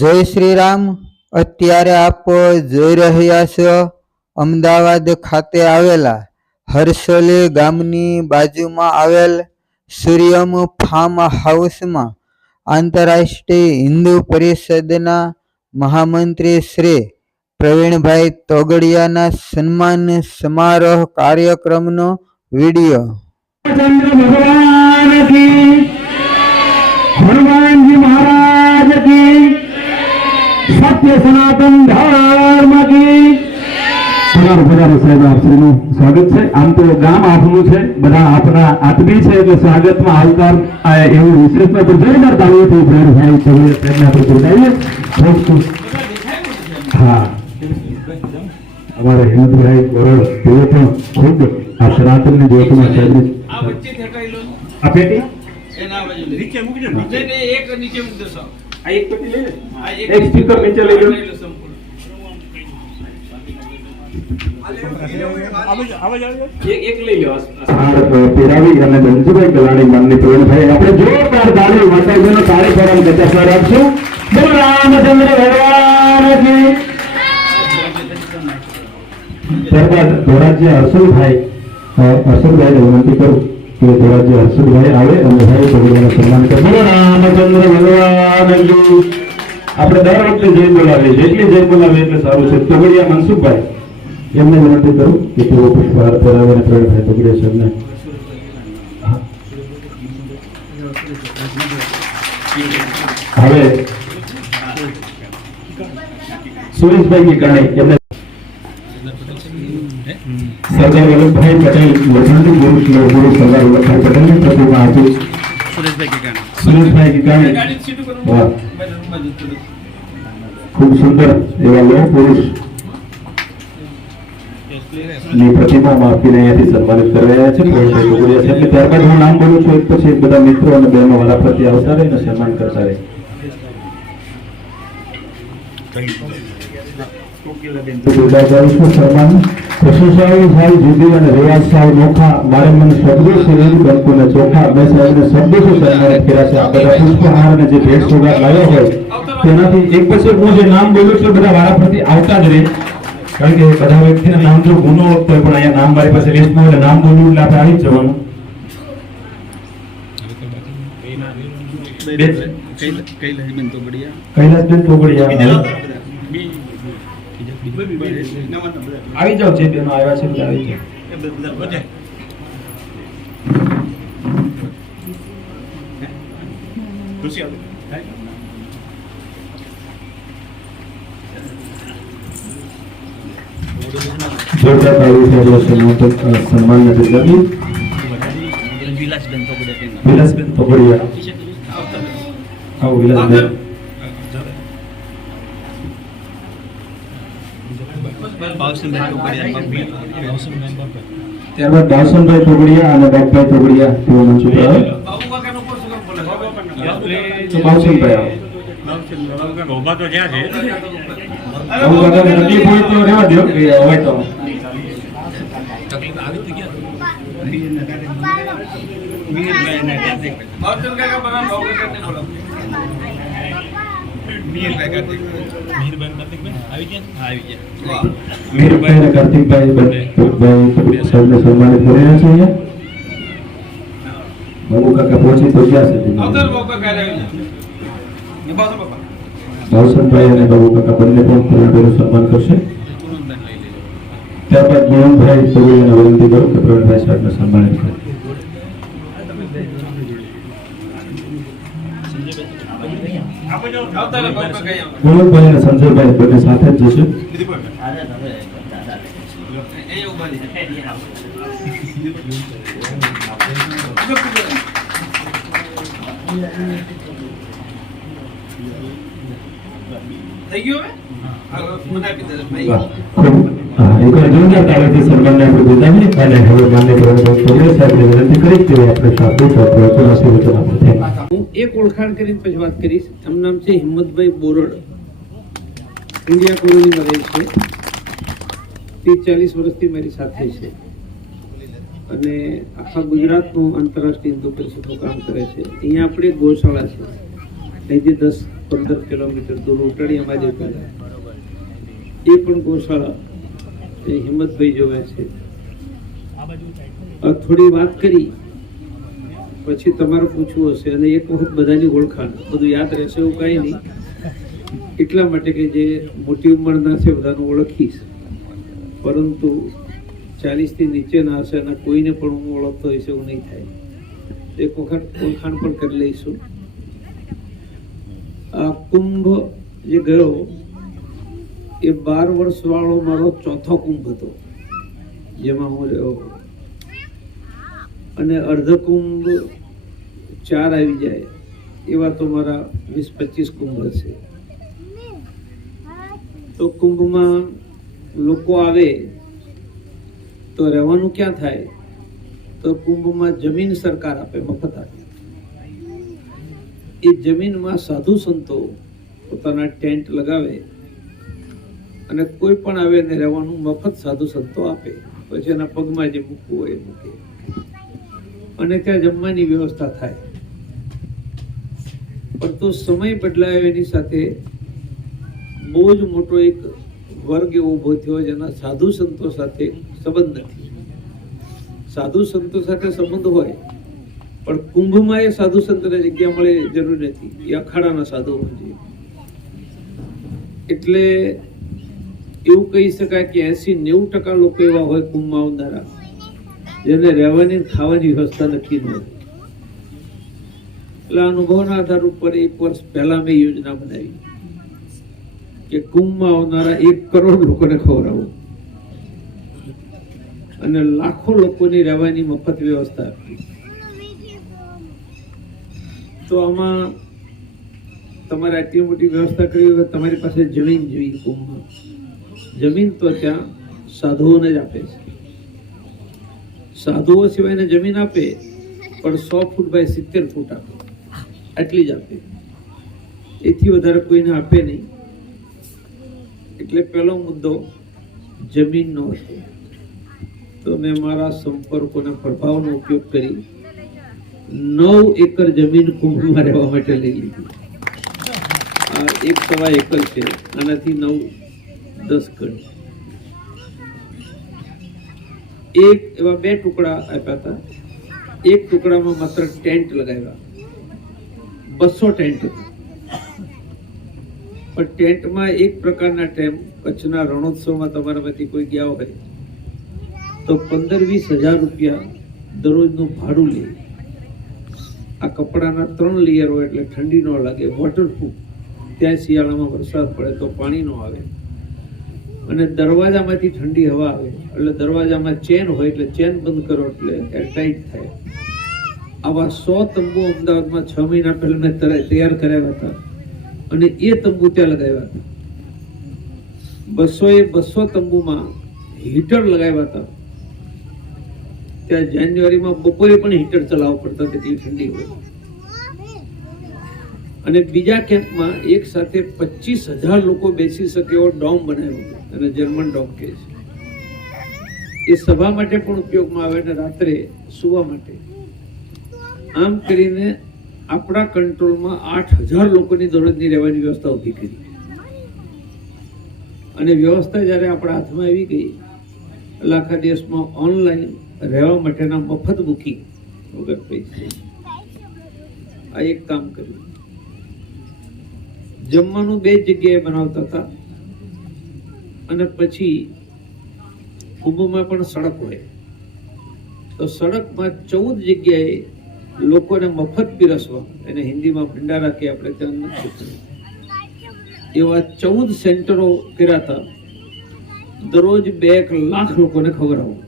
જય શ્રી રામ. અત્યારે આપ જોઈ રહ્યા છો અમદાવાદ ખાતે આવેલા હરસોલી ગામની બાજુમાં આવેલ સૂર્યમ ફાર્મ હાઉસમાં આંતરરાષ્ટ્રીય હિન્દુ પરિષદના મહામંત્રી શ્રી પ્રવીણભાઈ તોગડિયાના સન્માન સમારોહ કાર્યક્રમનો વિડીયો. भगवान की, हनुमान जी महाराज की, सत्य सनातन धर्म की. સાહેબ આપનું સ્વાગત છે. આમ તો ગામ આપનું છે, બધા આપના આત્મી છે, એટલે સ્વાગતમાં આવકાર એવું વિશેષ જોરદાર તાળીઓથી પ્રવીણભાઈ તોગડિયા સાહેબને આપણે હા, અમારા હિંમતભાઈ બોરડ તેઓ પણ ખૂબ આ સનાતનની જ્યોતિમાં સાહેબની આ પેટી નીચે મૂકી દો. એક નીચે મૂકી દો. આ એક પેટી લઈ લે. એક સ્પીકર નીચે લઈ લો. એક લઈ લો. પેરાવી અને ધનજીભાઈ ગલાણી માનની પ્રવીણભાઈ આપણે જોરદાર તાળી માતાજીનો તાળી પાડવાનું કચાસા રાખશું. બોલ રામચંદ્ર ભગવાન કી. ત્યારબાદ ધોરાજી હર્ષદભાઈને વિનંતી કરું કે ધોરાજી હર્ષદભાઈ આવે અને ભાઈ તોગડિયાનું સન્માન કરે. બોલો રામચંદ્ર ભગવાન કી. આપણે દર વખતે જય બોલાવીએ, જેટલી જય બોલાવીએ એટલે સારું છે. તોગડિયા મનસુખભાઈ એમને વિનંતી કરું કે તેઓ પુષ્પહાર પહેરાવીને પ્રવીણભાઈ તોગડિયા સાહેબને હવે સુરેશભાઈ की कहानी એમને सरदार वल्लभभाई पटेल वर्धंती गुरु सरदार वल्लभभाई पटेल ने प्रतिमा आपी. सुरेशभाई की कहानी वाह, खूब सुंदर एवं लोह पुरुष ની પ્રતિમામાં આપીને અહીંયાથી સન્માનિત કરી રહ્યા છે પ્રવીણભાઈ તોગડિયા સાહેબને. ત્યારબાદ હું નામ બોલું છું, એક પછી એક બધા મિત્રો અને બહેનો વાલા પ્રત્યે આવતા રહીને સન્માન કરતા રહે. સન્માન પ્રશંસાઓ સાહેબ જુદી અને રિવાજ સાહેબ નોખા, મારે મને શબ્દો શરીર બનતું ને ચોખા. મેં સાહેબને શબ્દો સન્માનિત કર્યા છે. આ બધા પુષ્પહાર અને જે ભેટ સોગાદ લાવ્યો હોય તેનાથી એક પછી હું જે નામ બોલું છું બધા વારા પ્રત્યે આવતા જ રહે, કારણ કે બધા વ્યક્તિના નામ જો ગુનો હોય પણ અહીંયા નામ મારી પાસે લિસ્ટમાં હોય નામ બોલવું એટલે આપણે આવી જ જવાનું. કૈલાસબેન તોગડિયા આવી જાવ, જે બેનો આવ્યા છે બધા આવી જાવ. જોરદાર સન્માન નથી. વિલાસબેન તોગડિયા આવો. વિલાસબેન ત્યારબાદ ભાવસનભાઈ તોગડિયા અને બાપભાઈ તોગડિયા તેઓ મંચ ઉપર આવે. ભાવસનભાઈ આવે. તકલીફ હોય તો રહેવા દો, હોય તો મીરભાઈ અને કાર્તિકભાઈ સાહેબને સન્માનિત કરી રહ્યા છે. બાબુ કાકા પહોંચી તો ગયા છે. ભાવસનભાઈ અને બાબુ કાકા બંને પણ પ્રવીણભાઈનું સન્માન કરશે. ત્યારબાદ મોહનભાઈ તોગડિયાને વિનંતી કરું કે પ્રવીણભાઈ સાહેબને સન્માનિત કરે. મોહનભાઈ અને સંજયભાઈ બંને સાથે જ જશે. થઈ ગયો જોરદાર તાળીથી સન્માનને આપણે બિરદાવીએ અને હવે માન્ય પ્રવીણભાઈ તોગડિયા સાહેબને વિનંતી કરી કે આપણે સાથે આશીર્વચન આપે. હું એક ઓળખાણ કરીને પછી વાત કરીશ. એમનું નામ છે હિંમતભાઈ બોરડ. ઇન્ડિયા કોલોનીમાં રહે છે. 30-40 વર્ષથી મારી સાથે છે અને આખા ગુજરાતનું આંતરરાષ્ટ્રીય હિન્દુ પરિષદનું કામ કરે છે. અહીંયા આપણે ગૌશાળા છે, અહીંથી 10 15 કિલોમીટર દૂર ઉટણીયામાં જે પહેલા એ પણ ગૌશાળા એ હિંમતભાઈ જોવે છે. થોડી વાત કરી પછી તમારે પૂછવું હશે અને એક વખત બધાની ઓળખાણ બધું યાદ રહેશે એવું કાંઈ નહીં, એટલા માટે કે જે મોટી ઉંમરના છે બધાને ઓળખીશ, પરંતુ 40 થી નીચેના હશે અને કોઈને પણ હું ઓળખતો હશે એવું નહીં થાય. એક વખત ઓળખાણ પણ કરી લઈશું. આ કુંભ જે ગયો એ 12 વર્ષ વાળો મારો ચોથો કુંભ હતો જેમાં હું રહ્યો, અને અર્ધ કુંભ 4 આવી જાય એવા તો મારા 20-25 કુંભ હશે. તો કુંભમાં લોકો આવે તો રહેવાનું ક્યાં થાય? તો કુંભમાં જમીન સરકાર આપે, મફત આપે. એ જમીનમાં સાધુ સંતો પોતાના ટેન્ટ લગાવે અને કોઈ પણ આવે ને રહેવાનું મફત સાધુ સંતો આપે. પછી એના પગમાં જે મૂકવું હોય એ મૂકે અને ત્યાં જમવાની વ્યવસ્થા થાય. પણ તો સમય બદલાયો એની સાથે બહુ જ મોટો એક વર્ગ એવો ઉભો થયો જેના સાધુ સંતો સાથે સંબંધ નથી. સાધુ સંતો સાથે સંબંધ હોય પણ કુંભમાં એ સાધુ સંતને જગ્યા મળે જરૂર નથી, એ અખાડાના સાધુ હોય છે. એટલે એવું કહી શકાય કે 80-90% લોકો એવા હોય કુંભમાં આવનારા જેને રહેવાની ખાવાની વ્યવસ્થા નક્કી ન હોય. એટલે અનુભવના આધાર ઉપર 1 વર્ષ પહેલા મેં યોજના બનાવી કે કુંભમાં આવનારા 1 કરોડ લોકોને ખવડાવું અને લાખો લોકોની રહેવાની મફત વ્યવસ્થા આપી. તો આમાં તમારે આટલી મોટી વ્યવસ્થા કરવી હોય તમારી પાસે જમીન જોઈએ. કુંભમાં જમીન તો ત્યાં સાધુઓને જ આપે છે. સાધુઓ સિવાયને જમીન આપે પણ 100 ફૂટ બાય 70 ફૂટ આપે, આટલી જ આપે, એથી વધારે કોઈને આપે નહીં. એટલે પહેલો મુદ્દો જમીનનો હતો. તો મેં મારા સંપર્કોના પ્રભાવનો ઉપયોગ કરી 9 એકર જમીન કુંભમાં રહેવા માટે લઈ લીધી. આ 1.25 એકર છે, આનાથી 9-10 ગણી. એક એવા 2 ટુકડા આપ્યા હતા. એક ટુકડામાં માત્ર ટેન્ટ લગાવ્યા, 200 ટેન્ટ હતા. પણ ટેન્ટમાં એક પ્રકારના ટેન્ટ, કચ્છના રણોત્સવમાં તમારામાંથી કોઈ ગયા હોય તો 15-20 હજાર રૂપિયા દરરોજનું ભાડું લે. આ કપડાના 3 લેયર હોય એટલે ઠંડી ન લાગે, વોટરપ્રૂફ. ત્યાં શિયાળામાં વરસાદ પડે તો પાણી ન આવે, અને દરવાજામાંથી ઠંડી હવા આવે એટલે દરવાજામાં ચેન હોય એટલે ચેન બંધ કરો એટલે એરટાઈટ થાય. આવા 100 તંબુ અમદાવાદમાં 6 મહિના પહેલા મેં તૈયાર કરાવ્યા હતા અને એ તંબુ ત્યાં લગાવ્યા હતા. 200 તંબુમાં હીટર લગાવ્યા હતા. ત્યાં જાન્યુઆરીમાં બપોરે પણ હીટર ચલાવવું પડતા, તેટલી ઠંડી હોય. અને બીજા કેમ્પમાં એક સાથે 25,000 લોકો બેસી શકે એવો ડોમ બનાવ્યો, અને જર્મન ડોમ કહે છે. એ સભા માટે પણ ઉપયોગમાં આવે અને રાત્રે સુવા માટે. આમ કરીને આપણા કંટ્રોલમાં 8,000 લોકોની દરરોજની રહેવાની વ્યવસ્થા ઊભી કરી. અને વ્યવસ્થા જ્યારે આપણા હાથમાં આવી ગઈ એટલે આખા દેશમાં ઓનલાઈન રહેવા માટેના મફત બુકિંગ વગર પૈસે આ એક કામ કર્યું. જમવાનું 2 જગ્યાએ બનાવતા હતા અને પછી કુંભમાં પણ સડક હોય તો સડકમાં 14 જગ્યાએ લોકોને મફત પીરસવા, એને હિન્દીમાં ભંડારા કે આપણે ત્યાં નથી, એવા 14 સેન્ટરો કર્યા હતા. દરરોજ 2 લાખ લોકોને ખવડાવવું.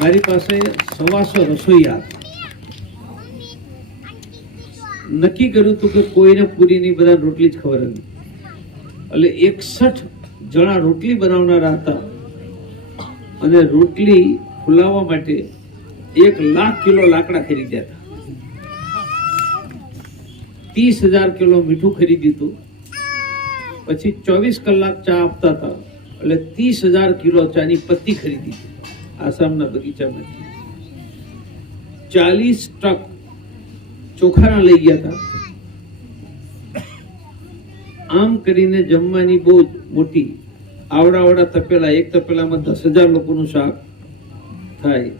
મારી પાસે 125 રસોઈયા હતા. નક્કી કર્યું હતું કે કોઈને પૂરી નહીં, બધા રોટલી જ ખવડાવી. એટલે 61 જણા રોટલી બનાવનારા હતા અને રોટલી ફુલાવવા માટે 1 લાખ કિલો લાકડા ખરીદ્યા હતા. 30,000 કિલો મીઠું ખરીદ્યું હતું. પછી 24 કલાક ચા આપતા હતા એટલે 30,000 કિલો ચાની પત્તી ખરીદી આસામના બગીચામાંથી. 40 ટ્રક ચોખાના લઈ ગયા હતા આમ કરીને જમવાની બહુ જ મોટી આવડા તપેલા, એક તપેલામાં 10,000 લોકોનું શાક થાય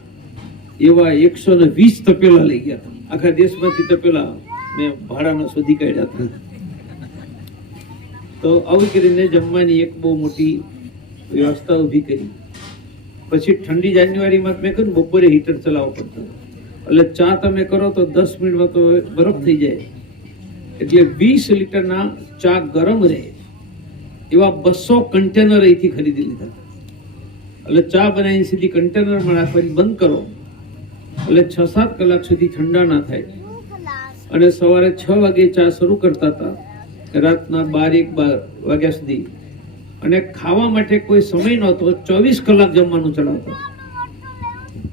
એવા 120 તપેલા લઈ ગયા હતા. આખા દેશમાંથી તપેલા મેં ભાડાના શોધી કાઢ્યા હતા. તો આવી કરીને જમવાની એક બહુ મોટી વ્યવસ્થા ઊભી કરી. પછી ઠંડી જાન્યુઆરીમાં મેં કહ્યું બપોરે હીટર ચલાવવું પડતું, એટલે ચા તમે કરો તો 10 મિનિટમાં તો બરફ થઈ જાય. એટલે 20 લીટરના ચા ગરમ રહે એવા 200 કન્ટેનર અહીંથી ખરીદી લીધા. એટલે ચા બનાવીને સીધી કન્ટેનરમાં રાખવાની, બંધ કરો એટલે 6-7 કલાક સુધી ઠંડા ના થાય. અને સવારે 6 વાગે ચા શરૂ કરતા હતા, રાતના 12-1 વાગ્યા સુધી. અને ખાવા માટે કોઈ સમય નહોતો, 24 કલાક જમવાનું ચલાવતા.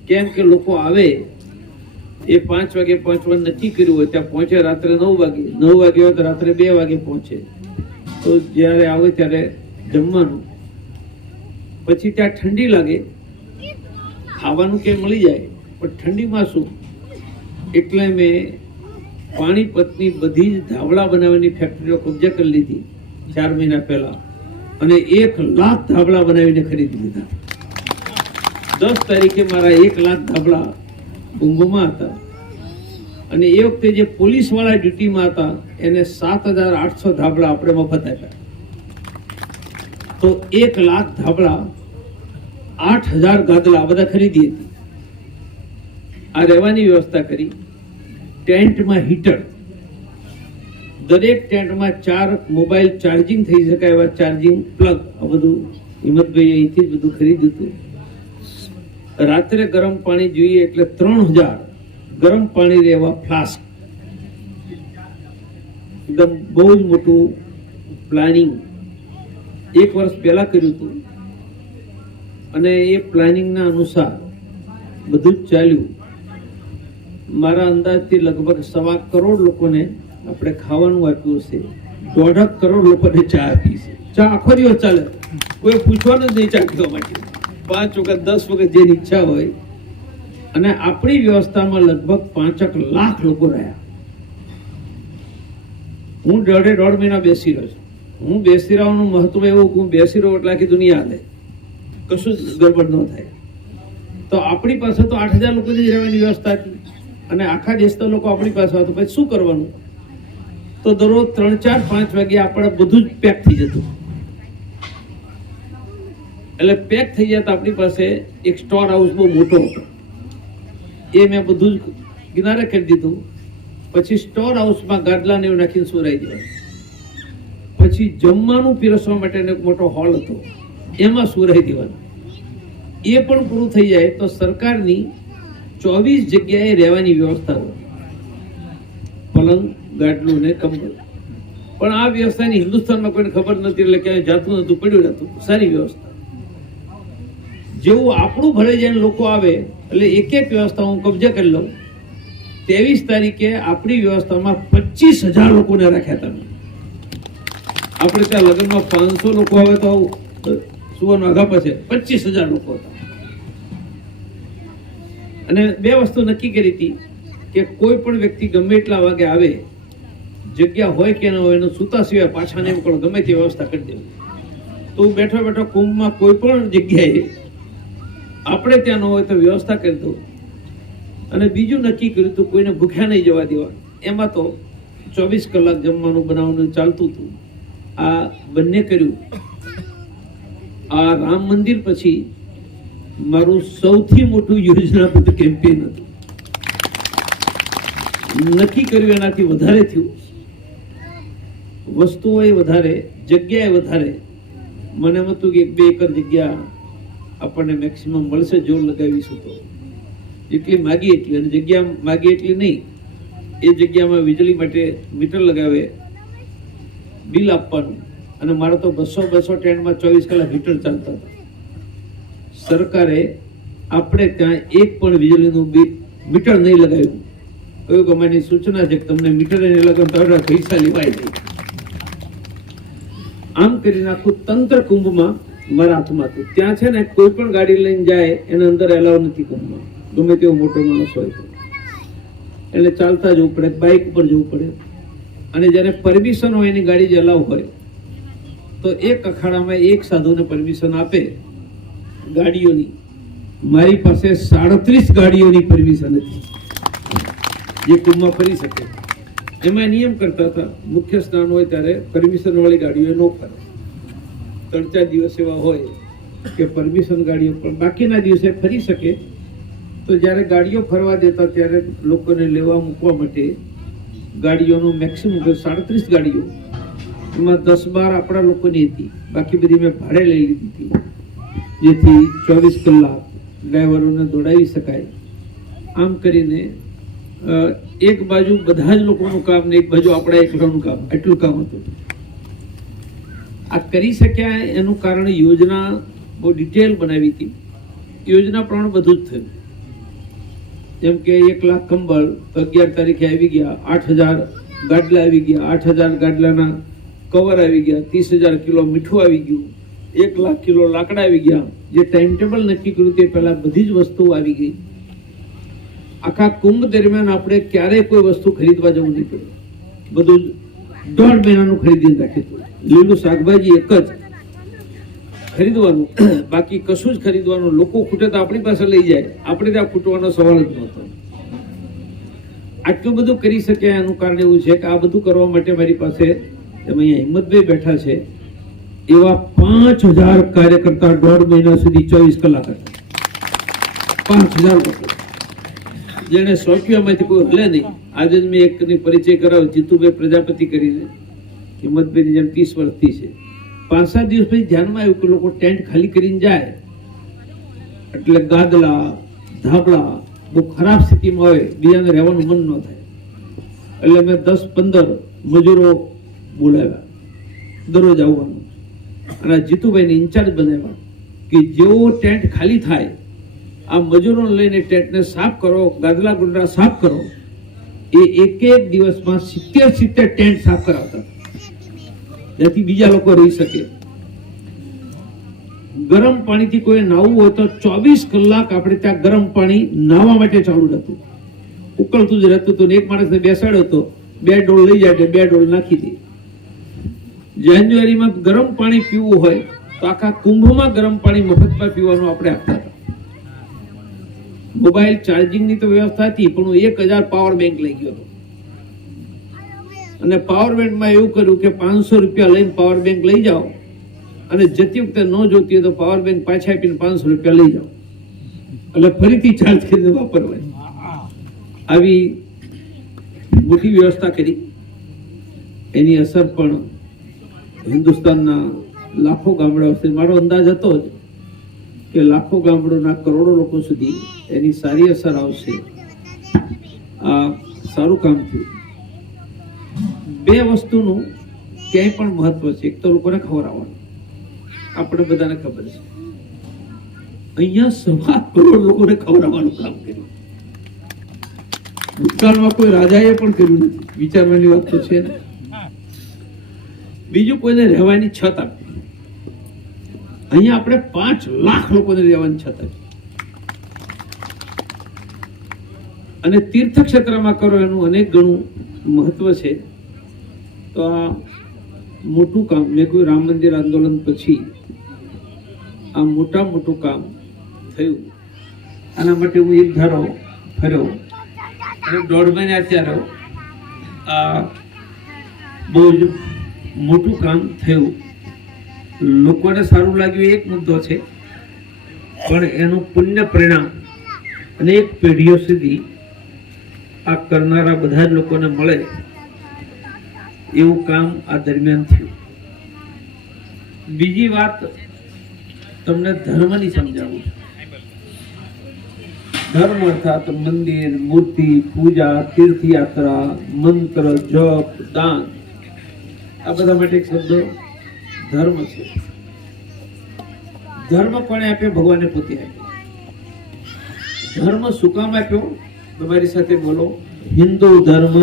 કેમ કે લોકો આવે એ 5 વાગે પહોંચવાનું નક્કી કર્યું હોય, ત્યાં પહોંચે રાત્રે 9 વાગે, 9 વાગે હોય તો રાત્રે 2 વાગે પહોંચે. તો જ્યારે આવે ત્યારે જમવાનું. પછી ત્યાં ઠંડી લાગે, ખાવાનું કે મળી જાય પણ ઠંડીમાં શું, એટલે મેં પાણીપતની બધી જ ધાબળા બનાવવાની ફેક્ટરીઓ કબજે કરી લીધી 4 મહિના પહેલા, અને 1 લાખ ધાબળા બનાવીને ખરીદી લીધા. 10 તારીખે મારા 1 લાખ ધાબળા કુંભમાં હતા. અને એ વખતે જે પોલીસ વાળા ડ્યુટીમાં હતા એને 7,800 ધાબળા આપણે મફત આપ્યા. તો 1 લાખ ધાબળા, 8,000 ગાદલા બધા ખરીદી હતી. આ રહેવાની વ્યવસ્થા કરી. ટેન્ટમાં હીટર, દરેક ટેન્ટમાં 4 મોબાઈલ ચાર્જિંગ થઈ શકાય એવા ચાર્જિંગ પ્લગ, આ બધું હિંમતભાઈ અહીંથી જ બધું ખરીદ્યું હતું. રાત્રે ગરમ પાણી જોઈએ એટલે 3,000 ગરમ પાણી રહેવા ફ્લાસ્ક. એકદમ બહુ જ મોટું પ્લાનિંગ 1 વર્ષ પહેલા કર્યું હતું. અને એ પ્લાનિંગના અનુસાર બધું જ ચાલ્યું. મારા અંદાજથી લગભગ 1.25 કરોડ લોકોને આપણે ખાવાનું આપ્યું હશે, 1.5 કરોડ લોકોને ચા આપી છે. ચા આખો દિવસ ચાલે, કોઈ પૂછવાનું જ નહીં ચા પીવા માટે. 5 વખત 10 વખત જેની ઈચ્છા હોય. અને આપણી વ્યવસ્થામાં લગભગ 5 લાખ લોકો રહ્યા. હું 1.5 મહિના બેસી રહ્યો છું. હું બેસી રહેવાનું મહત્વ એવું કે હું બેસી રહ્યો એટલે આખી દુનિયા હાલે, કશું જ ગડબડ ન થાય. તો આપણી પાસે તો 8,000 લોકોની જ રહેવાની વ્યવસ્થા હતી, અને આખા દેશના લોકો આપણી પાસે હતો. પછી શું કરવાનું? તો દરરોજ 3, 4, 5 વાગે આપણે બધું જ પેક થઈ જતું. એટલે પેક થઈ જતા આપણી પાસે એક સ્ટોર હાઉસ બહુ મોટો હતો, એ મેં બધું જ કિનારે કરી દીધું. પછી સ્ટોર હાઉસમાં ગાદલાને એવું નાખીને સુરાઈ દેવાનું. પછી જમવાનું પીરસવા માટેનો એક મોટો હોલ હતો, એમાં સુરાઈ દેવાનું. એ પણ પૂરું થઈ જાય તો સરકારની 24 જગ્યાએ રહેવાની વ્યવસ્થા હોય, પલંગ, ગાડલું ને કંબળ. પણ આ વ્યવસ્થાની હિન્દુસ્તાનમાં કોઈને ખબર નથી, એટલે ક્યાંય જાતું નતું, પડ્યું રહેતું. સારી વ્યવસ્થા. જેવું આપણું ભરાઈ જાય લોકો આવે એટલે એક વ્યવસ્થા હું કબજે કરી લઉં. 23 તારીખે આપણી વ્યવસ્થામાં 25,000 લોકોને રાખ્યા હતા. આપણે ત્યાં લગ્નમાં 500 લોકો આવે તો સુવર્ણ આઘા પાસે 25,000 લોકો હતા. અને 2 વસ્તુ નક્કી કરી હતી કે કોઈ પણ વ્યક્તિ ગમે એટલા વાગે આવે, જગ્યા હોય કે ન હોય, એનું સૂતા સિવાય પાછા નહીં મોકલો, ગમે તે વ્યવસ્થા કરી દેવી. તો હું બેઠો બેઠો કુંભમાં કોઈ પણ જગ્યાએ આપણે ત્યાં ન હોય તો વ્યવસ્થા કરી દઉં. અને બીજું નક્કી કર્યું હતું કોઈને ભૂખ્યા નહીં જવા દેવા. એમાં તો 24 કલાક જમવાનું બનાવવાનું ચાલતું હતું. આ બંને કર્યું. આ રામ મંદિર પછી મારું સૌથી મોટું યોજનાબદ્ધ કેમ્પેન હતું. નક્કી કર્યું એનાથી વધારે થયું. વસ્તુઓ વધારે, જગ્યાએ વધારે. મને એમ હતું કે 1-2 એકર જગ્યા આપણને મેક્સિમમ મળશે જોર લગાવીશું તો. જેટલી માગી એટલી, અને જગ્યા માગી એટલી નહીં. એ જગ્યામાં વીજળી માટે મીટર લગાવે, બિલ આપવાનું. અને મારે તો 200 ટેન્ટમાં 24 કલાક હીટર ચાલતા હતા. સરકારે આપણે ત્યાં એક પણ વીજળીનું મીટર નહીં લગાવ્યું. કહ્યું કે અમારી સૂચના છે કે તમને મીટર નહીં લગાવતા પૈસા લેવાય નહીં. આમ કરીને આખું તંત્ર કુંભમાં મારા હાથમાં હતું. ત્યાં છે ને કોઈ પણ ગાડી લઈને જાય એને અંદર એલાવ નથી કુંભમાં, ગમે તેવો મોટો માણસ હોય તો. એટલે ચાલતા જવું પડે, બાઇક ઉપર જવું પડે. અને જ્યારે પરમિશન હોય એની ગાડી જ એલાવ હોય તો એક અખાડામાં એક સાધુને પરમિશન આપે ગાડીઓની. મારી પાસે 37 ગાડીઓની પરમિશન હતી જે કુંભમાં ફરી શકે. એમાં નિયમ કરતા હતા, મુખ્ય સ્નાન હોય ત્યારે પરમિશન વાળી ગાડીઓ ન ફરે. 3-4 દિવસ એવા હોય કે પરમિશન ગાડીઓ પણ બાકીના દિવસે ફરી શકે. તો જ્યારે ગાડીઓ ફરવા દેતા ત્યારે લોકોને લેવા મૂકવા માટે ગાડીઓનું મેક્સિમમ 37 ગાડીઓ, એમાં 10-12 આપણા લોકોની હતી, બાકી બધી મેં ભાડે લઈ લીધી હતી, જેથી 24 કલાક ડ્રાઈવરોને દોડાવી શકાય. આમ કરીને એક બાજુ બધા જ લોકોનું કામ ને એક બાજુ આપણા એકલાનું કામ, એટલું કામ હતું. આ કરી શક્યા એનું કારણ યોજના બહુ ડિટેલ બનાવી હતી. યોજના પ્રમાણે બધું જ થયું. જેમ કે 1 લાખ કંબળ 11 તારીખે આવી ગયા, 8000 ગાડલા આવી ગયા, 8000 ગાડલાના કવર આવી ગયા, 30,000 કિલો મીઠું આવી ગયું, 1 લાખ કિલો લાકડા આવી ગયા. જે ટાઈમ ટેબલ નક્કી કર્યું તે પહેલા બધી જ વસ્તુઓ આવી ગઈ. આખા કુંભ દરમિયાન આપણે ક્યારેય કોઈ વસ્તુ ખરીદવા જવું નહીં પડે. બધું 1.5 મહિનાનું ખરીદીને રાખ્યું. લીલું શાકભાજી એક જ ખરીદવાનું, બાકી કશું જ ખરીદવાનું. લોકો ખૂટે તો આપણી પાસે લઈ જાય, આપણે ત્યાં ખૂટવાનો સવાલ જ નહોતો. આટલું બધું કરી શક્યા એનું કારણ એવું છે કે આ બધું કરવા માટે મારી પાસે અહીંયા હિંમતભાઈ બેઠા છે, એવા 5000 કાર્યકર્તા 1.5 મહિના સુધી 24 કલાક હતા. 5000 લોકો જેને સોંપ્યામાંથી કોઈ હલે નહીં. આજે જ મેં એકની પરિચય કરાવ્યો, જીતુભાઈ પ્રજાપતિ કરીને, હિંમતભાઈની જેમ 30 વર્ષથી છે. 5-7 દિવસ પછી ધ્યાનમાં આવ્યું કે લોકો ટેન્ટ ખાલી કરીને જાય એટલે ગાદલા ધાબળા બહુ ખરાબ સ્થિતિમાં હોય, બીજાને રહેવાનું મન ન થાય. એટલે મેં 10-15 મજૂરો બોલાવ્યા દરરોજ આવવાનું, અને જીતુભાઈને ઇન્ચાર્જ બનાવ્યા કે જેવો ટેન્ટ ખાલી થાય આ મજૂરોને લઈને ટેન્ટને સાફ કરો, ગાદલા ગુંડરા સાફ કરો. એ એક દિવસમાં 70 ટેન્ટ સાફ કરાવતા, જેથી બીજા લોકો રહી શકે. ગરમ પાણીથી કોઈ નાહવું હોય તો 24 કલાક આપણે ત્યાં ગરમ પાણી નાહવા માટે ચાલુ રહેતું, ઉકળતું જ રહેતું હતું. એક માણસને બેસાડ્યો હતો, 2 ડોલ લઈ જાય, 2 ડોલ નાખી દે. જાન્યુઆરીમાં ગરમ પાણી પીવું હોય તો આખા કુંભમાં ગરમ પાણી મફતમાં પીવાનું આપણે આપતા હતા. મોબાઈલ ચાર્જિંગની તો વ્યવસ્થા હતી, પણ હું 1000 પાવર બેંક લઈ ગયો હતો. અને પાવર બેંકમાં એવું કર્યું કે 500 રૂપિયા લઈને પાવર બેંક લઈ જાઓ, અને જતી વખતે ન જોતી હોય તો પાવર બેંક પાછા આપીને 500 રૂપિયા લઈ જાઓ, એટલે ફરીથી ચાર્જ કરીને વાપરવાની. આવી મોટી વ્યવસ્થા કરી. એની અસર પણ હિન્દુસ્તાનના લાખો ગામડાઓ છે. મારો અંદાજ હતો જ કે લાખો ગામડોના કરોડો લોકો સુધી એની સારી અસર આવશે. આ સારું કામ થયું. 2 વસ્તુનું ક્યાંય પણ મહત્વ છે. એક તો લોકોને ખવડાવવાનું, આપણે બધાને ખબર છે. અહીંયા 1.25 કરોડ લોકોને ખવડાવવાનું કામ કર્યું. ભૂતકાળમાં કોઈ રાજાએ પણ કર્યું નથી. વિચારવાની વાત તો છે ને. બીજું, કોઈને રહેવાની છત આપી. અહીંયા આપણે 5 લાખ લોકોને રહેવાની છત આપી. અને તીર્થ ક્ષેત્રમાં કરો એનું અનેક ગણું મહત્વ છે. તો આ મોટું કામ મેં કોઈ રામ મંદિર આંદોલન પછી આ મોટું કામ થયું. આના માટે હું 1 ધારો ફર્યો અને 1.5 મહિના અત્યારે આ બહુ જ મોટું કામ થયું. લોકોને સારું લાગ્યું એક મુદ્દો છે, પણ એનું પુણ્ય પરિણામ અનેક પેઢીઓ સુધી આ કરનારા બધા જ લોકોને મળે એવું કામ આ દરમિયાન થયું. બીજી વાત તમને ધર્મની સમજાવું છું. ધર્મ અર્થાત મંદિર, મૂર્તિ, પૂજા, તીર્થયાત્રા, મંત્ર, જપ, દાન, આ બધા માટે એક શબ્દ ધર્મ છે. ધર્મ કોણે આપ્યો? ભગવાને પોતે આપ્યો. ધર્મ શું કામ આપ્યો? તમારી સાથે બોલો. હિન્દુ ધર્મ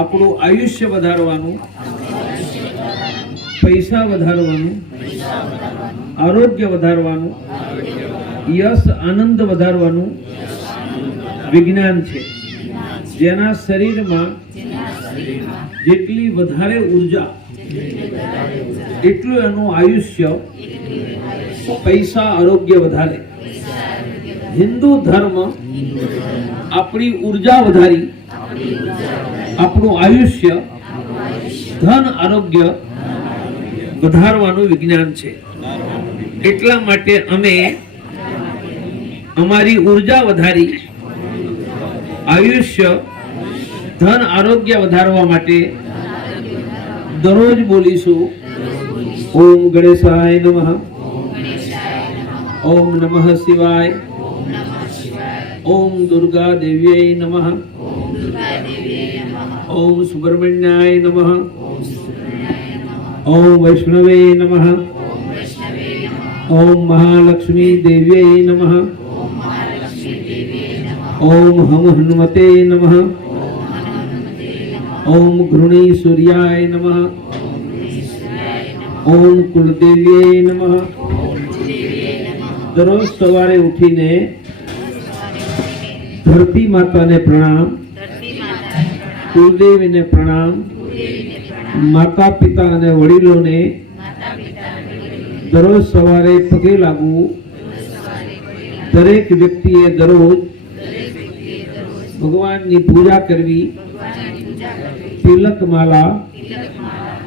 આપણું આયુષ્ય વધારવાનું, પૈસા વધારવાનું, આરોગ્ય વધારવાનું, યશ આનંદ વધારવાનું વિજ્ઞાન છે. જેના શરીરમાં જેટલી વધારે ઉર્જા એટલું એનું આયુષ્ય, પૈસા, આરોગ્ય વધારે. હિન્દુ ધર્મ આપણી ઉર્જા વધારી, આપણું આયુષ્ય, ધન, આરોગ્ય વધારવાનું વિજ્ઞાન છે. એટલા માટે અમે અમારી ઉર્જા વધારી, આયુષ્ય, ધન, આરોગ્ય વધારવા માટે દરરોજ બોલીશું ઓમ ગણેશાય નમઃ, ઓમ નમઃ શિવાય, ઓમ દુર્ગા દેવ્યય નમઃ, ઓમ સુબ્રમણ્યાય નમઃ, ઓમ વૈષ્ણવે નમઃ, ઓમ મહાલક્ષ્મી દેવ્યય નમઃ, ઓમ હમ હનુમતે નમઃ, ઓમ ઘૃણી સૂર્યાય નમઃ, ઓમ કુલદેવ્યે નમઃ. દરરોજ સવારે ઉઠીને ધરતી માતાને પ્રણામ, કુલદેવીને પ્રણામ, માતા પિતા અને વડીલોને દરરોજ સવારે પગે લાગવું. દરેક વ્યક્તિએ દરરોજ ભગવાનની પૂજા કરવી, તિલક માલા,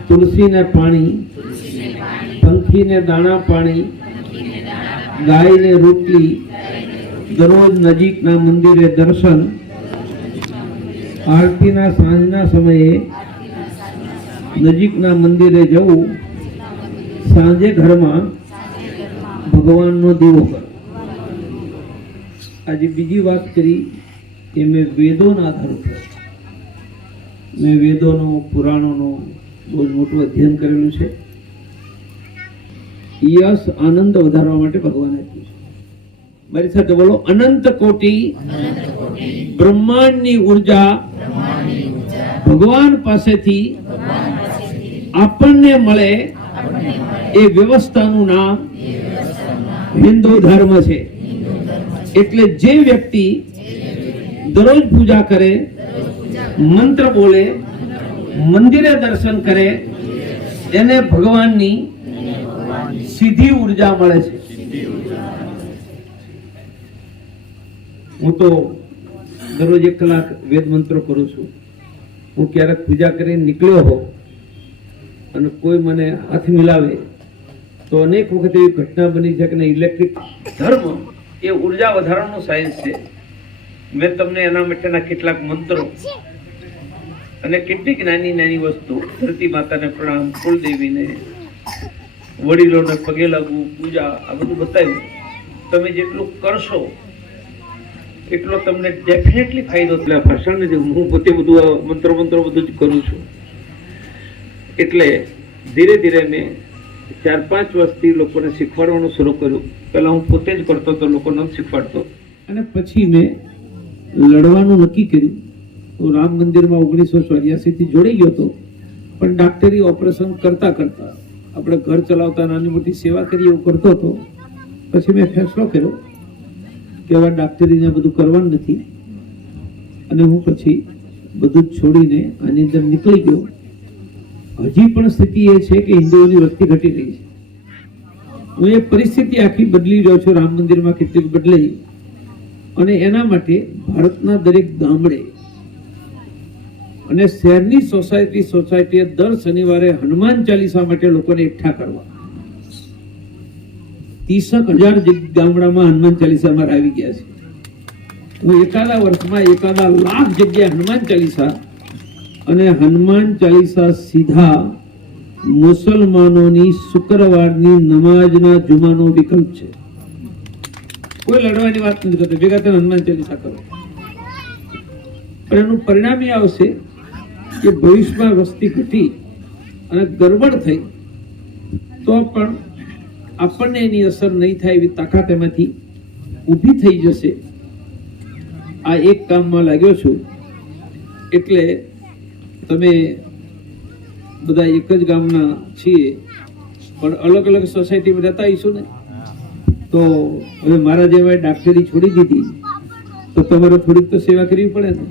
તુલસીને પાણી, પંખીને દાણા પાણી, ગાયને રોટલી, દરરોજ નજીકના મંદિરે દર્શન, આરતીના સાંજના સમયે નજીકના મંદિરે જવું, સાંજે ઘરમાં ભગવાનનો દીવો કરો. આજે બીજી વાત કરી કે મેં વેદોના આધાર ઉપર, મેં વેદોનો, પુરાણોનો બહુ મોટું અધ્યયન કરેલું છે. યશ, આનંદ વધારવા માટે ભગવાને આપ્યું છે. મારી સાથે બોલો, અનંત કોટી બ્રહ્માંડની ઉર્જા ભગવાન પાસેથી આપણને મળે એ વ્યવસ્થાનું નામ હિન્દુ ધર્મ છે. એટલે જે વ્યક્તિ દરરોજ પૂજા કરે, મંત્ર બોલે, મંદિરે દર્શન કરે, એને ભગવાનની સીધી ઉર્જા મળે છે. હું તો દરરોજ 1 કલાક વેદ મંત્રો કરું છું. હું ક્યારેક પૂજા કરીને નીકળ્યો હોઉં અને કોઈ મને હાથ મિલાવે તો અનેક વખત એવી ઘટના બની છે કે ઇલેક્ટ્રિક ધર્મ એ ઉર્જા વધારવાનું સાયન્સ છે. મેં તમને એના માટેના કેટલાક મંત્રો અને કેટલીક નાની નાની વસ્તુ, ધરતી માતાને પ્રણામ, કુલદેવીને, વડીલોને પગે લાગવું, પૂજા, આ બધું બતાવ્યું. તમે જેટલું કરશો એટલો તમને ડેફિનેટલી ફાયદો. એટલે ભાષણ નથી, હું પોતે બધું મંત્રો બધું જ કરું છું. એટલે ધીરે ધીરે મેં 4-5 વર્ષથી લોકોને શીખવાડવાનું શરૂ કર્યું. પહેલા હું પોતે જ કરતો તો લોકોને શીખવાડતો, અને પછી મેં લડવાનું નક્કી કર્યું. હું રામ મંદિરમાં 1984 થી જોડાઈ ગયો હતો, પણ ડાક્ટરી ઓપરેશન કરતા કરતા આપણે ઘર ચલાવતા નાની મોટી સેવા કરી એવું કરતો હતો. પછી મેં ફેસલો કર્યો કે હવે ડાક્ટરીને બધું કરવાનું નથી, અને હું પછી બધું જ છોડીને આની અંદર નીકળી ગયો. હજી પણ સ્થિતિ એ છે કે હિન્દુઓની વસ્તી ઘટી રહી છે. હું એ પરિસ્થિતિ આખી બદલી રહ્યો છું. રામ મંદિરમાં કેટલીક બદલાઈ, અને એના માટે ભારતના દરેક ગામડે અને શહેરની સોસાયટીએ દર શનિવારે હનુમાન ચાલીસા માટે લોકોને એકઠા કરવા. 30,000 ગામડામાં હનુમાન ચાલીસા અમારે આવી ગયા છે. હું એકાદા વર્ષમાં એકાદા લાખ જગ્યાએ હનુમાન ચાલીસા, અને હનુમાન ચાલીસા સીધા મુસલમાનોની શુક્રવારની નમાજના જુમાનો વિકલ્પ છે. કોઈ લડવાની વાત નથી કરતો, ભેગા થઈને હનુમાન ચાલીસા કરો. પણ એનું પરિણામ એ આવશે કે ભવિષ્યમાં વસ્તી ઘટી અને ગરબડ થઈ તો પણ આપણને એની અસર નહીં થાય એવી તાકાત એમાંથી ઊભી થઈ જશે. આ એક કામમાં લાગ્યો છું. એટલે તમે બધા એક જ ગામના છીએ, પણ અલગ અલગ સોસાયટીમાં રહેતા આવીશું ને, તો હવે મારા જેવા ડાક્ટરી છોડી દીધી તો તમારે થોડીક તો સેવા કરવી પડે ને.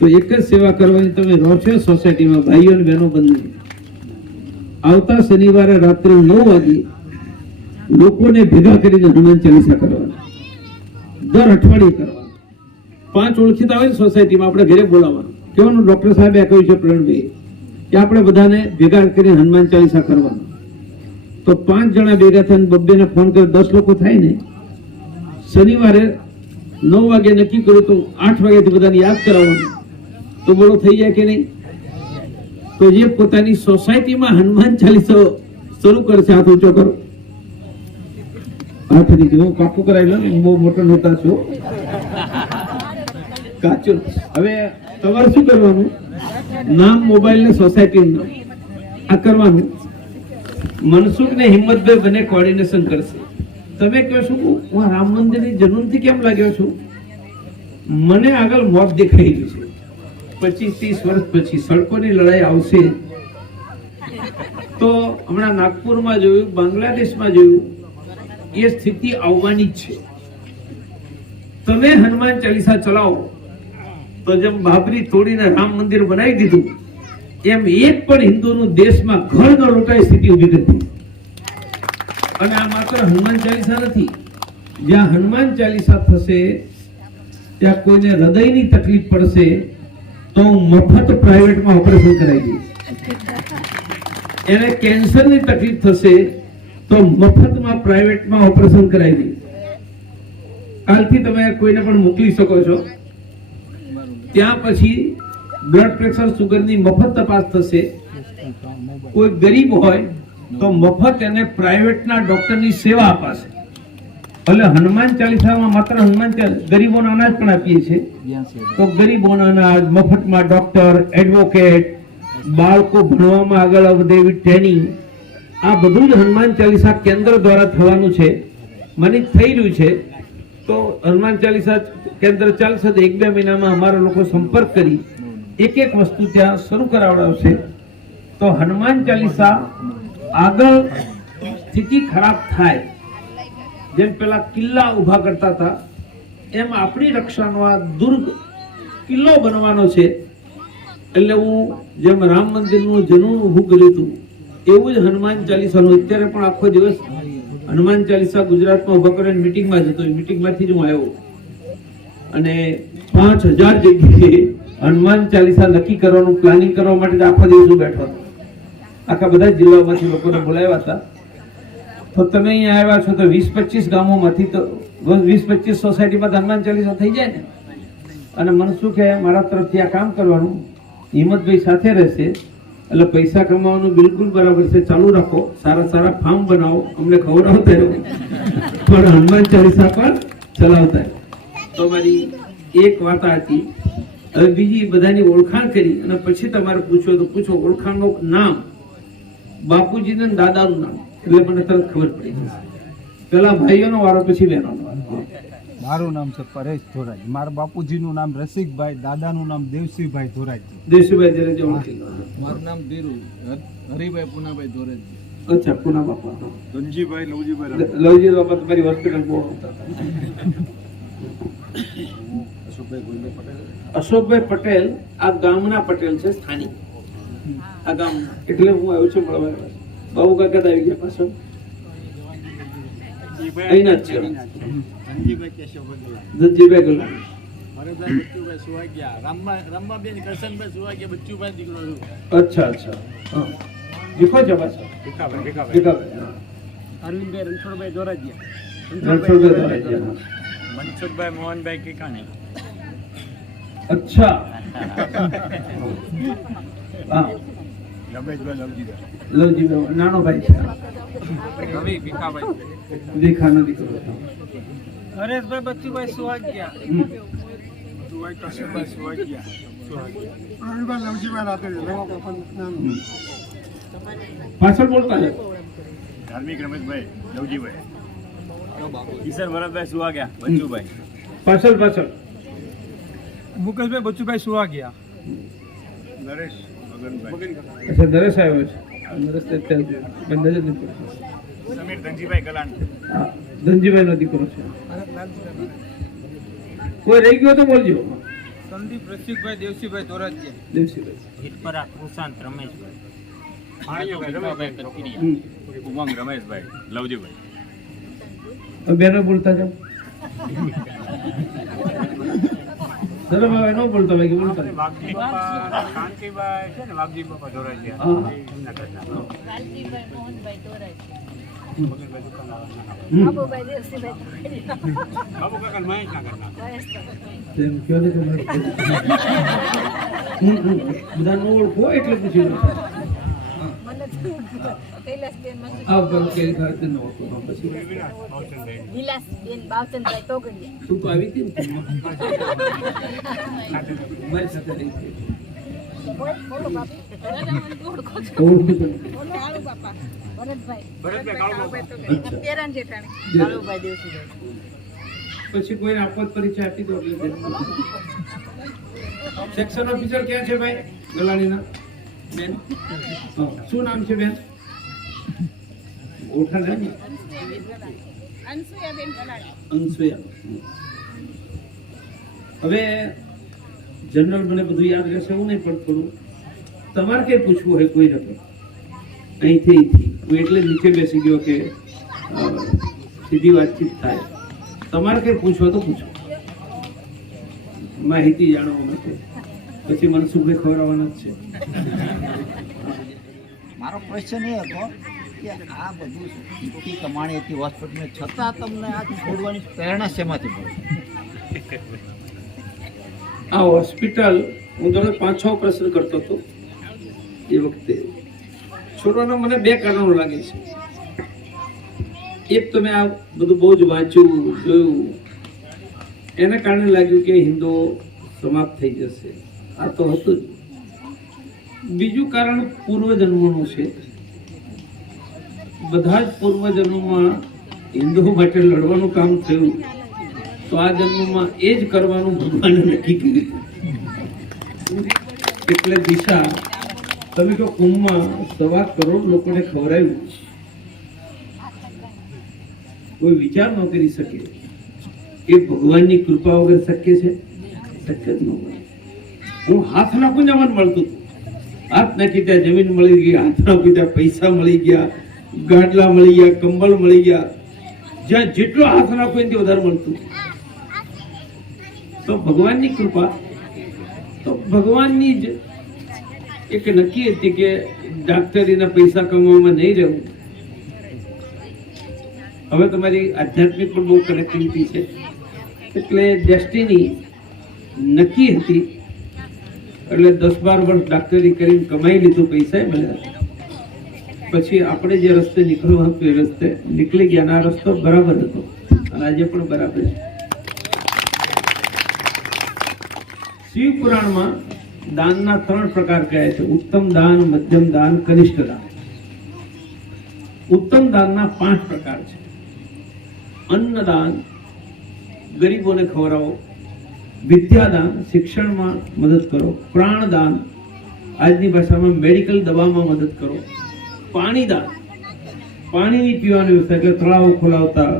તો એક જ સેવા કરવાની. તમે રહો છો સોસાયટીમાં ભાઈઓ અને બહેનો બંને, આવતા શનિવારે રાત્રે 9 વાગે લોકોને ભેગા કરીને હનુમાન ચાલીસા કરવાના, દર અઠવાડિયે કરવાના. 5 ઓળખીતા હોય ને સોસાયટીમાં, આપણે ઘરે બોલાવવાનું, કેવાનું ડોક્ટર સાહેબે કહ્યું છે પ્રવીણભાઈ કે આપણે બધાને ભેગા કરીને હનુમાન ચાલીસા કરવાના. તો 5 જણા ભેગા થઈને બબ્બેને ફોન કરી 10 લોકો થાય ને, શનિવારે 9 વાગે નક્કી કર્યું તો 8 વાગ્યાથી બધાને યાદ કરાવવાનું. તો બોલો થઈ જાય કે નહીં? તો જે પોતાની સોસાયટીમાં હનુમાન ચાલીસો શરૂ કરશે, હાથ ઊંચો કરો. હાથ નીચે, હું કાપું કરાવી લઉં, હું બહુ મોટો નહોતા છું, કાચું. હવે તમારે શું કરવાનું? નામ, મોબાઈલ ને સોસાયટીનું નામ આ કરવાનું. મનસુખ ને હિંમતભાઈ બંને કોર્ડિનેશન કરશે. તમે કહો છો હું રામ મંદિરની જન્મથી કેમ લાગ્યો છું? મને આગળ મોત દેખાઈ ગયું છે. 25-30 વર્ષ પછી સડકોની લડાઈ આવશે. તો હમણાં નાગપુરમાં જોયું, બાંગ્લાદેશમાં જોયું, એ સ્થિતિ આવવાની જ છે. તમે હનુમાન ચાલીસા ચલાવો તો જેમ બાબરી તોડીને રામ મંદિર બનાવી દીધું, એમ એક પણ હિન્દુનું દેશમાં ઘર ન લૂંટાય સ્થિતિ ઊભી કરી. અને આ માત્ર હનુમાન ચાલીસા નથી. જ્યાં હનુમાન ચાલીસા થશે ત્યાં કોઈને હૃદયની તકલીફ પડશે તો મફત પ્રાઇવેટમાં ઓપરેશન કરાવી દઈશ. એને કેન્સરની તકલીફ થશે તો મફતમાં પ્રાઇવેટમાં ઓપરેશન કરાવી દઈશ. કાલથી તમે કોઈને પણ મોકલી શકો છો. ત્યાં પછી બ્લડ પ્રેશર, સુગરની મફત તપાસ થશે. કોઈ ગરીબ હોય તો મફત એને પ્રાઇવેટના ડોક્ટરની સેવા અપાશે. એટલે હનુમાન ચાલીસામાં માત્ર હનુમાન ગરીબોને અનાજ પણ આપીએ છીએ, તો ગરીબોને અનાજ, મફતમાં ડોક્ટર, એડવોકેટ, બાળકો ભણવામાં આગળ વધે એવી ટ્રેનિંગ, આ બધું જ હનુમાન ચાલીસા કેન્દ્ર દ્વારા થવાનું છે. મને થઈ રહ્યું છે. તો હનુમાન ચાલીસા કેન્દ્ર ચાલશે તો 1-2 મહિનામાં અમારા લોકો સંપર્ક કરી એક વસ્તુ ત્યાં શરૂ કરાવડાવશે. તો હનુમાન ચાલીસા આગળ સ્થિતિ ખરાબ થાય, જેમ પેલા કિલ્લા ઉભા કરતા હતા, એમ આપણી રક્ષાનો આ દુર્ગ કિલ્લો બનવાનો છે. એટલે હું જેમ રામ મંદિરનું જનૂન ઊભું કર્યું હતું, એવું જ હનુમાન ચાલીસાનું. અત્યારે પણ આખો દિવસ હનુમાન ચાલીસા ગુજરાતમાં ઉભા કરીને મિટિંગમાં જતો, મિટિંગમાંથી જ હું આવ્યો. અને 5000 જગ્યાએ હનુમાન ચાલીસા નક્કી કરવાનું પ્લાનિંગ કરવા માટે આખો દિવસ હું બેઠો હતો. આખા બધા જિલ્લાઓમાંથી લોકોને બોલાવ્યા હતા. તો તમે અહીંયા આવ્યા છો તો 20-25 ગામોમાંથી તો 20-25 સોસાયટીમાં હનુમાન ચાલીસા થઈ જાય ને. અને મનસુખે મારા તરફથી આ કામ કરવાનું, હિંમતભાઈ સાથે રહેશે. એટલે પૈસા કમાવાનું બિલકુલ બરાબર છે, ચાલુ રાખો. સારા ફાર્મ બનાવો, અમને ખવડાવતા રહો, પણ હનુમાન ચાલીસા પણ ચલાવતા. તો મારી એક વાત હતી. હવે બીજી બધાની ઓળખાણ કરી અને પછી તમારે પૂછો તો પૂછો. ઓળખાણનું નામ, બાપુજીને દાદાનું નામ, એટલે મને તરત ખબર પડી જશે. પેલા ભાઈઓનો વારો, પછી બહેનોનો વારો. મારું નામ છે પરેશ ધોરાજી. મારા બાપુજીનું નામ રસિકભાઈ, દાદાનું નામ દેવસિંહભાઈ ધોરાજી. દેશુભાઈ ધોરાજી ઓળખી લો. મારું નામ ધીરુ હરિભાઈ પુનાભાઈ ધોરાજી. અચ્છા, પુના બાપા. ધનજીભાઈ, લવજીભાઈ. લવજી બાપા તમારી હોસ્પિટલ બહુ આવતા હતા. અશોકભાઈ પટેલ આ ગામના પટેલ છે, સ્થાનિક આ ગામ. એટલે હું આવ્યો છું મળવા. બાબુ કાકા આવી ગયા પાછો. અહીંના જ છે ધનજીભાઈ ગોલા. બચ્ચુભાઈ સુવાગ્યા, રામબાબેન કરશનભાઈ સુવાગ્યા, બચ્ચુભાઈ દીકરો છું. અચ્છા. હા, દીખો છે પાછો. ભીખાભાઈ. અરવિંદભાઈ રણછોડભાઈ ધોરાજીયા. રણછોડભાઈ ધોરાજીયા. મનસુખભાઈ મોહનભાઈ કેકાણી. અચ્છા. હા, લવજીભાઈ નાનો ભાઈ છે. રવિ ભીખાભાઈ. ભીખાનો દીકરો. હરેશભાઈ બચ્ચુભાઈ સુવાગ્યા. કરશનભાઈ સુવાગ્યા. પાછળ બોલતા છે. ધાર્મિક રમેશભાઈ લવજીભાઈ. કિશન ભરતભાઈ સુવાગ્યા. બચ્ચુભાઈ. પાછળ. મુકેશભાઈ બચ્ચુભાઈ સુવાગ્યા. નરેશ મગનભાઈ. અચ્છા, નરેશ આવ્યો છે. નરેશ અત્યારે નજર નથી પડતી. સમીર ધનજીભાઈ ગલાણ. હા, ધનજીભાઈ નો દીકરો છે. કોઈ રહી ગયો તો બોલજો. સંદીપ રસિકભાઈ દેવસીભાઈ ધોરાજીયા. દેવસીભાઈ હિતપરા કુશાંત રમેશભાઈ ઉમંગ રમેશભાઈ લવજીભાઈ. બેનો બોલતા જાઓ. શરમ આવે ન બોલતા ભાઈ કે બોલતા જાઓ. વાઘજી બાપા શાંતિભાઈ છે ને, વાઘજી બાપા ધોરાજીયા હા. એમના ઘરના. વાલજીભાઈ મોહનભાઈ ધોરાજી, મગનભાઈ દુકાનવાળાના. બાબુભાઈ દેવસીભાઈ બાબુ કાકા મહેશના ઘરના. તેમ કયો ને તમારે બધા નો ઓળખો એટલે પૂછી લો. કૈલાસબેન આ કે ખાતે નો ઓળખો પછી વિલાસબેન બાવચંદભાઈ તોગડિયા, તું તો આવી હતી ને મારી સાથે રહી હતી. બોલો બાપુ ઓળખો છો? ઓળખું તો. કાળુ બાપા, ભરતભાઈ, ભરતભાઈ કાળુબાપા. અચ્છા. દેરાન જેઠાણી, કાળુભાઈ પછી કોઈને આપો જ પરિચય આપી દો એટલે સેક્શન ઓફિસર ક્યાં છે ભાઈ ગલાણીના બેન? હા. શું નામ છે બેન? ઓળખાણ છે ને? અનસુયાબેન ગલાણી. અનસુયા. હવે જનરલ મને બધું યાદ રહેશે એવું નહીં, પણ થોડું તમારે કઈ પૂછવું હોય કોઈ નથી અહીંથી હું એટલે જ નીચે બેસી ગયો કે સીધી વાતચીત થાય. તમારે કઈ પૂછવો તો પૂછો, માહિતી જાણવા માટે. પછી મનસુખને ખવડાવવાના જ છે. મારો ક્વેશ્ચન એ હતો કે આ બધું મોટી કમાણી હતી હોસ્પિટલને, છતાં તમને આ છોડવાની પ્રેરણા શેમાંથી મળી? આ હોસ્પિટલ હું તમને 5-6 પ્રશ્ન કરતો હતો એ વખતે. છોડવાના મને 2 કારણો લાગે છે. એક તો મેં આ બધું બહુ જ વાંચ્યું જોયું, એના કારણે લાગ્યું કે હિન્દુઓ સમાપ્ત થઈ જશે. આ તો હતું જ. બીજું કારણ પૂર્વજન્મોનું છે. બધા જ પૂર્વજન્મમાં હિન્દુઓ માટે લડવાનું કામ થયું, તો આ જન્મમાં એ જ કરવાનું ભગવાને નક્કી કર્યું. એટલે દિશા તમે કહો કુંભમાં 1.25 કરોડ લોકોને ખવડાવ્યું, કોઈ વિચાર ન કરી શકે એ ભગવાનની કૃપા વગર શક્ય છે? શક્ય જ ન હોય. હું હાથ નાખું ને મને મળતું હતું. હાથ નાખી ત્યાં જમીન મળી ગઈ, હાથ નાખી ત્યાં પૈસા મળી ગયા, ગાડલા મળી ગયા, કંબળ મળી ગયા. જ્યાં જેટલો હાથ નાખો એનાથી વધારે મળતું. તો ભગવાનની કૃપા, તો ભગવાનની જ એક નક્કી હતી કે ડાક્ટરીના પૈસા કમાવામાં નહીં રહેવું. હવે તમારી આધ્યાત્મિક પણ બહુ કનેક્ટિવિટી છે, એટલે ડેસ્ટિની નક્કી હતી. એટલે 10-12 વર્ષ ડાક્ટરી કરીને કમાઈ લીધું, પૈસા મળ્યા. પછી આપણે જે રસ્તે નીકળવાનું હતું એ રસ્તે નીકળી ગયા, અને આ રસ્તો બરાબર હતો અને આજે પણ બરાબર છે. શિવ પુરાણમાં દાનના 3 પ્રકાર કહ્યા છે: ઉત્તમ દાન, મધ્યમ દાન, કનિષ્ઠ દાન. ઉત્તમ દાનના 5 પ્રકાર છે. અન્નદાન, ગરીબોને ખવડાવો. વિદ્યાદાન, શિક્ષણમાં મદદ કરો. પ્રાણદાન, આજની ભાષામાં મેડિકલ દવામાં મદદ કરો. પાણીદાન, પાણીની પીવાની વ્યવસ્થા, એટલે તળાવ ખોલાવતા,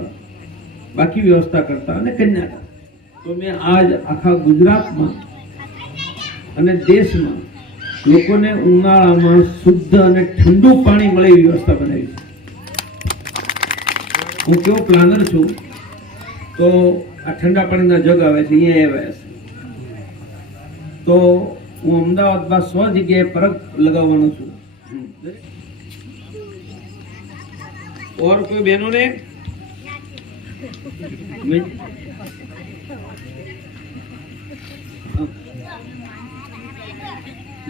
બાકી વ્યવસ્થા કરતા. અને કન્યાદાન. તો મેં આજ આખા ગુજરાતમાં અને દેશમાં લોકોને ઉનાળામાં શુદ્ધ અને ઠંડુ પાણી મળે એવી વ્યવસ્થા બનાવી છે. હું કેવો પ્લાનર છું, તો આ ઠંડા પાણીના જગ આવે છે, અહીંયા આવ્યા છે. તો હું અમદાવાદમાં 100 જગ્યાએ પરગ લગાવવાનો છું. और कोई बहनों ने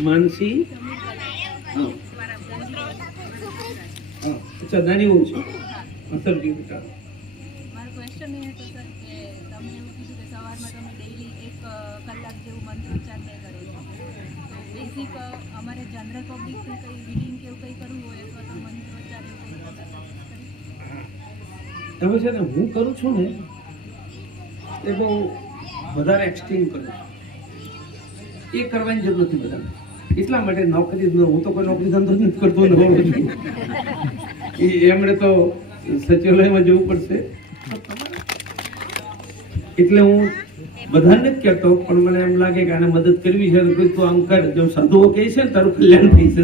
मानसी अच्छा नानी वो છે અસર કે બેટા મારો ક્વેશ્ચન એ હતો સર કે તમે એવું કીધું કે સવારમાં તમે ડેઈલી 1 કલાક જેવું મંત્રોચ્ચાર નહીં કરો છો. બેઝિક અમારે જનરલ પબ્લિકને કંઈ રીડિંગ કે એવું કંઈ કરવું હોય અથવા તો મંત્રોચ્ચાર એવું કંઈ હવે છે ને હું કરું છું ને એ બહુ વધારે એક્સટ્રીમ કરું છું. એ કરવાની જરૂર નથી બધાને. એટલા માટે નોકરી હું તો કોઈ નોકરી ધંધો નથી કરતો નવો છું. એમણે તો સચિવાલયમાં જવું પડશે. એટલે હું બધાને જ કહેતો, પણ મને એમ લાગે કે આને મદદ કરવી છે તો કોઈ તું આમ કર, જો સાધુઓ કહે છે ને તારું કલ્યાણ થઈ જશે,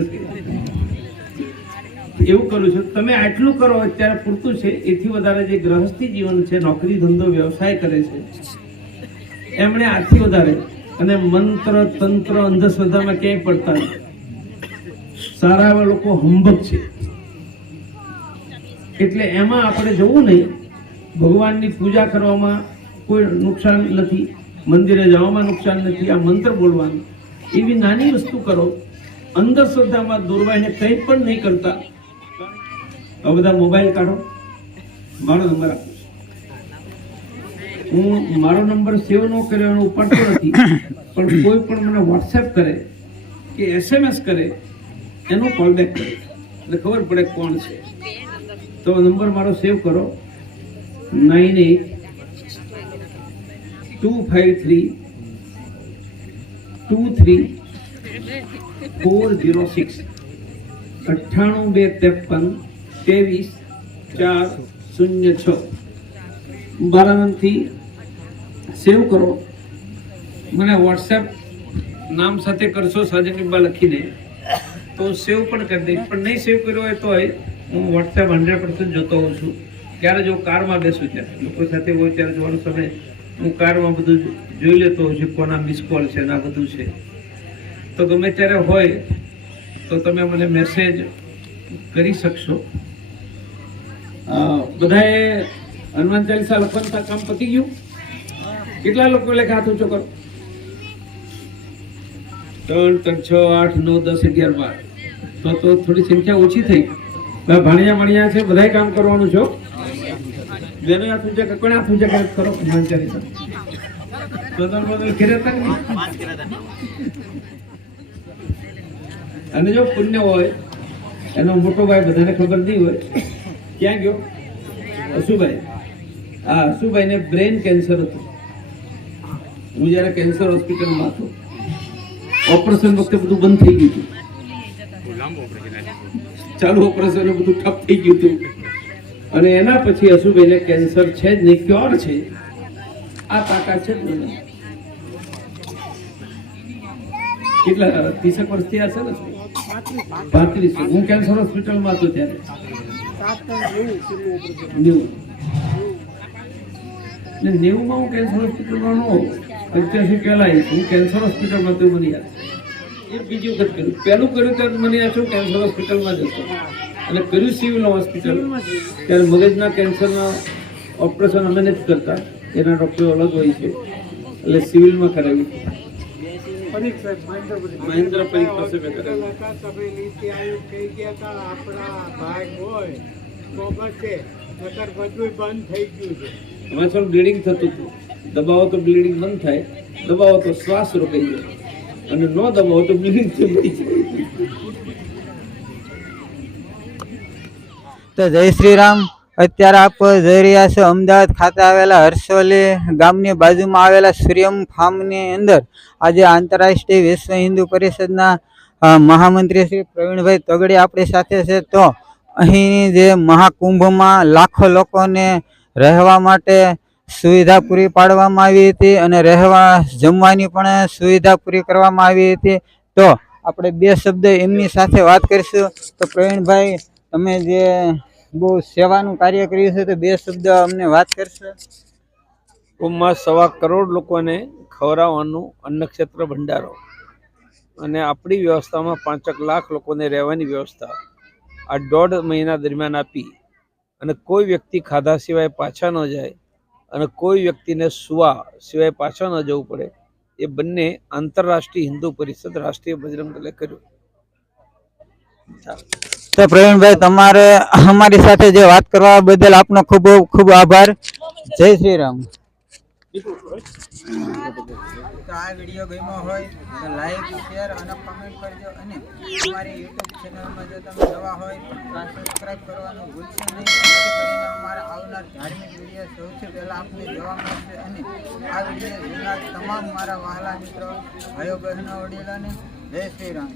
એવું કરું છું. તમે આટલું કરો અત્યારે પૂરતું છે. એથી વધારે જે ગ્રહસ્થી જીવન છે, નોકરી ધંધો વ્યવસાય કરે છે, એમણે આથી વધારે, અને મંત્ર તંત્ર અંધશ્રદ્ધામાં ક્યાંય પડતા નથી. સારા એવા લોકો હંબક છે, એટલે એમાં આપણે જવું નહીં. ભગવાનની પૂજા કરવામાં કોઈ નુકસાન નથી, મંદિરે જવામાં નુકસાન નથી. આ મંત્ર બોલવાનું, એવી નાની વસ્તુ કરો. અંધશ્રદ્ધામાં દોરવાઈને કંઈ પણ નહીં કરતા. હવે બધા મોબાઈલ કાઢો, મારો નંબર આપો. હું મારો નંબર સેવ ન કર્યો એનો ઉપાડતો નથી, પણ કોઈ પણ મને વોટ્સએપ કરે કે SMS કરે એનો કોલબેક કરે એટલે ખબર પડે કોણ છે. તો નંબર મારો સેવ કરો, 98-253-23406 98-253-23406 મારા નામથી સેવ કરો. મને વોટ્સએપ નામ સાથે કરશો સાજનીબા લખીને તો સેવ પણ કરી દઈશ, પણ નહીં સેવ કર્યો હોય તો હું વોટ્સએપ 100% જોતો હોઉં છું. ત્યારે જો કારમાં બેસું ત્યારે લોકો સાથે હોય ત્યારે જોવાનો સમય હું કારમાં બધું જોઈ લેતો હોઉં છું, કોના મિસ કોલ છે ને આ બધું છે. તો ગમે ત્યારે હોય તો તમે મને મેસેજ કરી શકશો. બધાએ હનુમાન ચાલીસા લખવાનું કામ પતી ગયું? કેટલા લોકો લેખા હાથ ઊંચો કરો? 3, 6, 8, 9, 10, 11, 12. તો થોડી સંખ્યા ઓછી થઈ. ભાણિયા છે, બધાય કામ કરવાનું છો. બેનો હાથ ઊંચા કરે, કોને હાથ ઊંચા કરે કરો હનુમાન ચાલીસા. તો તમે ઘેરે તક નહીં. અને જો પુણ્ય હોય, એનો મોટો ભાઈ બધાને ખબર નહીં હોય, ક્યાં ગયો? અશુભાઈ. હા, અશુભાઈને બ્રેન કેન્સર હતું. હું જયારે કેન્સર હોસ્પિટલમાં હતો, ઓપરેશન વખતે બધું બંધ થઈ ગયું હતું. ચાલુ ઓપરેશન બધું ઠપ થઈ ગયું હતું. અને એના પછી અશુભાઈને કેન્સર છે જ નહીં, ક્યોર છે. આ તાકાત છે જ નહીં. કેટલા 30 વર્ષથી હશે ને? 35. હું કેન્સર હોસ્પિટલમાં હતો ત્યારે 90માં હું કેન્સર હોસ્પિટલમાં નો 85 પહેલા હું કેન્સર હોસ્પિટલમાં તો મને યાદ છે. એ બીજી વખત કર્યું. પહેલું કર્યું ત્યારે મને યાદ છે હું કેન્સર હોસ્પિટલમાં જ હતો, અને કર્યું સિવિલ હોસ્પિટલ. ત્યારે મગજના કેન્સરના ઓપરેશન અમે નથી કરતા, એના ડૉક્ટરો અલગ હોય છે, એટલે સિવિલમાં કરાવ્યું. મહેન્દ્ર પરીખ પાસે મેં કરાવ્યું. એમાં થોડું બ્લીડિંગ થતું હતું. દબાવો તો બ્લીડિંગ બંધ થાય, દબાવો તો શ્વાસ રોકાઈ જાય, અને ન દબાવો તો બ્લીડિંગ થઈ જાય. તો જય શ્રી રામ. અત્યારે આપ જઈ રહ્યા છો અમદાવાદ ખાતે આવેલા હર્ષોલી ગામની બાજુમાં આવેલા સૂર્યમ ફાર્મની અંદર. આજે આંતરરાષ્ટ્રીય વિશ્વ હિન્દુ પરિષદના મહામંત્રી શ્રી પ્રવીણભાઈ તોગડિયા આપણી સાથે છે. તો અહીં જે મહાકુંભમાં લાખો લોકોને રહેવા માટે સુવિધા પૂરી પાડવામાં આવી હતી, અને રહેવા જમવાની પણ સુવિધા પૂરી કરવામાં આવી હતી. તો આપણે 2 શબ્દ એમની સાથે વાત કરીશું. તો પ્રવીણભાઈ, તમે જે બહુ સેવાનું કાર્ય કર્યું છે, તો 2 શબ્દ અમને વાત કરશો? કુંભમાં 1.25 કરોડ લોકોને ખવડાવવાનું અન્નક્ષેત્ર ભંડારો, અને આપણી વ્યવસ્થામાં 5 લાખ લોકોને રહેવાની વ્યવસ્થા આ 1.5 મહિના દરમિયાન આપી, અને કોઈ વ્યક્તિ ખાધા સિવાય પાછા ન જાય, અને કોઈ વ્યક્તિને સુવા સિવાય પાછા ન જવું પડે, એ બંને આંતરરાષ્ટ્રીય હિન્દુ પરિષદ રાષ્ટ્રીય બજરંગ દળે કર્યું. તો પ્રવીણભાઈ, તમારે અમારી સાથે જે વાત કરવા બદલ આપનો ખૂબ ખૂબ આભાર. જય શ્રી રામ. તો આ વિડીયો ગમ્યો હોય તો લાઈક, શેર અને કમેન્ટ કરજો, અને અમારી યુટ્યુબ ચેનલમાં જો તમે નવા હોય તો સબસ્ક્રાઇબ કરવાનું ભૂલશો નહીં, જેથી કરીને અમારા આવનાર ધાર્મિક વિડીયો સૌથી પહેલાં આપને જોવા મળશે. અને આ વિડીયો જોનાર તમામ મારા વહાલા મિત્રો, ભાઈઓ બહેનો, વડીલોને જય શ્રી રામ.